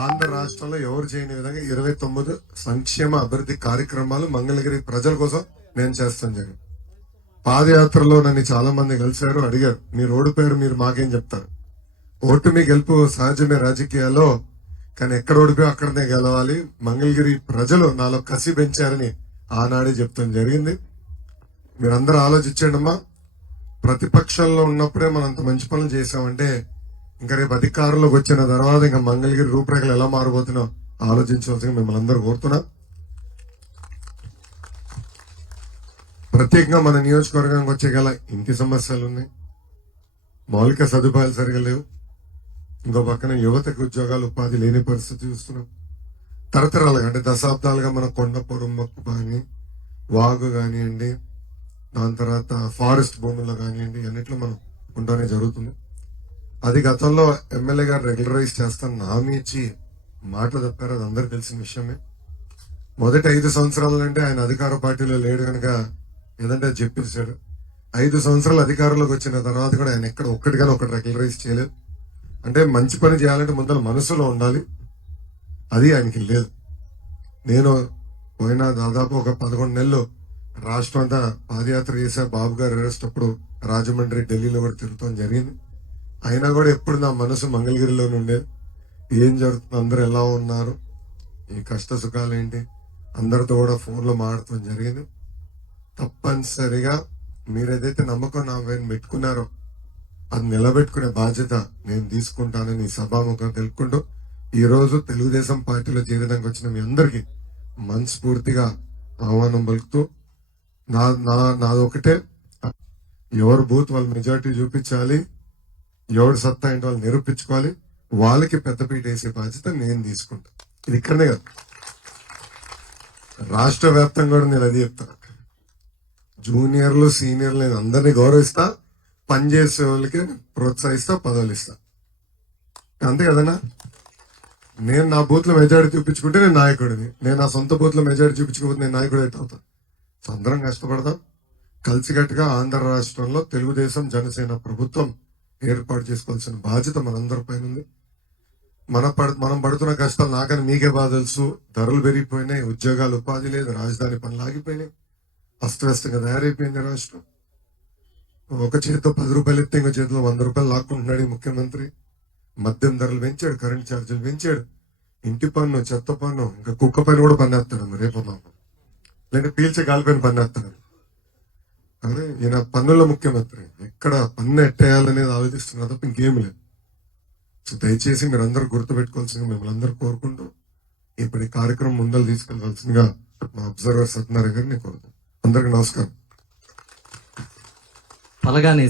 ఆంధ్ర రాష్ట్రంలో ఎవరు చేయని విధంగా 29 సంక్షేమ అభివృద్ధి కార్యక్రమాలు మంగళగిరి ప్రజల కోసం నేను చేస్తాను జగన్. పాదయాత్రలో నన్ను చాలా మంది కలిశారు, అడిగారు మీ రోడ్డు పేరు మీరు మాకేం చెప్తారు. ఓటమి గెలుపు సహజమే రాజకీయాల్లో, కానీ ఎక్కడ ఓడిపోయి అక్కడనే గెలవాలి. మంగళగిరి ప్రజలు నాలో కసి పెంచారని ఆనాడే చెప్తాం జరిగింది. మీరందరూ ఆలోచించండి అమ్మా. ప్రతిపక్షంలో ఉన్నప్పుడే మనం అంత మంచి పనులు చేశామంటే ఇంకా రేపు అధికారంలోకి వచ్చిన తర్వాత ఇంకా మంగళగిరి రూపురేఖలు ఎలా మారబోతున్నా ఆలోచించవలసింది మిమ్మల్ని అందరూ కోరుతున్నా. ప్రత్యేకంగా మన నియోజకవర్గానికి వచ్చే గల ఇంటి సమస్యలు ఉన్నాయి, మౌలిక సదుపాయాలు సరిగా లేవు. ఇంకో పక్కన యువతకు ఉద్యోగాలు ఉపాధి లేని పరిస్థితి చూస్తున్నాం. తరతరాలుగా అంటే దశాబ్దాలుగా మన కొండపురం మొక్కు కానీ వాగు కానివ్వండి, దాని తర్వాత ఫారెస్ట్ భూముల్లో కానివ్వండి, అన్నిట్లో మనం ఉంటూనే జరుగుతుంది. అది గతంలో ఎమ్మెల్యే గారు రెగ్యులరైజ్ చేస్తానని హామీ ఇచ్చి మాట తప్పారు, అది అందరికి తెలిసిన విషయమే. మొదటి 5 సంవత్సరాలు అంటే ఆయన అధికార పార్టీలో లేడు కనుక ఏదంటే చెప్పేశాడు. 5 సంవత్సరాలు అధికారంలోకి వచ్చిన తర్వాత కూడా ఆయన ఎక్కడ ఒక్కటిగానే ఒకటి రెగ్యులరైజ్ చేయలేదు. అంటే మంచి పని చేయాలంటే ముందర మనసులో ఉండాలి, అది ఆయనకి లేదు. నేను పోయిన దాదాపు ఒక 11 నెలలు రాష్ట్రం అంతా పాదయాత్ర చేశా. బాబు గారు అరెస్ట్ అప్పుడు రాజమండ్రి, ఢిల్లీలో కూడా తిరుగుతాం జరిగింది. అయినా కూడా ఎప్పుడు నా మనసు మంగళగిరిలో నుండే ఏం జరుగుతుంది, అందరూ ఎలా ఉన్నారు, ఈ కష్ట సుఖాలు ఏంటి, అందరితో కూడా ఫోన్లో మాట్లాడటం జరిగింది. తప్పనిసరిగా మీరు ఏదైతే నమ్మకం నా పైన పెట్టుకున్నారో అది నిలబెట్టుకునే బాధ్యత నేను తీసుకుంటానని సభాముఖం తెలుపుకుంటూ ఈ రోజు తెలుగుదేశం పార్టీలో చేరడానికి వచ్చిన మీ అందరికీ మనస్ఫూర్తిగా ఆహ్వానం పలుకుతూ నాది ఒకటే, ఎవరు బూత్ వాళ్ళు మెజారిటీ చూపించాలి, ఎవరు సత్తా ఏంటి వాళ్ళు నిరూపించుకోవాలి, వాళ్ళకి పెద్దపీట వేసే బాధ్యత నేను తీసుకుంటా. ఇది ఇక్కడనే కాదు, రాష్ట్ర వ్యాప్తంగా కూడా నేను అది చెప్తాను. జూనియర్లు సీనియర్లు నేను అందరినీ గౌరవిస్తా, పనిచేసే వాళ్ళకి ప్రోత్సహిస్తా, పదవులు ఇస్తా. అంతే కదన్నా. నేను నా బూత్ లో మెజారిటీ చూపించుకుంటే నేను నాయకుడిని, నేను నా సొంత బూత్ లో మెజారిటీ చూపించుకోకపోతే నేను నాయకుడు అయితే అవుతాను. అందరం కష్టపడదాం, కలిసికట్టుగా ఆంధ్ర రాష్ట్రంలో తెలుగుదేశం జనసేన ప్రభుత్వం ఏర్పాటు చేసుకోవాల్సిన బాధ్యత మనందరి పైన ఉంది. మనం పడుతున్న కష్టాలు నాకని మీకే బాగా తెలుసు. ధరలు పెరిగిపోయినాయి, ఉద్యోగాలు ఉపాధి లేదు, రాజధాని పనులు ఆగిపోయినాయి, అస్తవ్యస్తంగా తయారైపోయింది రాష్ట్రం. ఒక చేతితో 10 రూపాయలు ఎత్తే ఇంకో చేతిలో 100 రూపాయలు లాక్కుంటున్నాడు ఈ ముఖ్యమంత్రి. మద్యం ధరలు పెంచాడు, కరెంట్ ఛార్జీలు పెంచాడు, ఇంటి పన్ను, చెత్త పన్ను, ఇంకా కుక్క పని కూడా పన్నేస్తాడు రేపు లేదంటే పీల్చే గాలిపైన పన్నేస్తాడు. అదే ఈయన పన్నుల ముఖ్యమంత్రి, ఎక్కడ పన్ను ఎట్టేయాలనేది ఆలోచిస్తున్నా తప్ప ఇంకేం లేదు. సో దయచేసి మీరు అందరూ గుర్తుపెట్టుకోవాల్సిందిగా మిమ్మల్ని అందరూ కోరుకుంటూ ఇప్పుడు ఈ కార్యక్రమం ముందలు తీసుకెళ్లాల్సిందిగా మా అబ్జర్వర్ సత్యనారాయణ గారిని కోరుతాం. అందరికి నమస్కారం. అలాగానే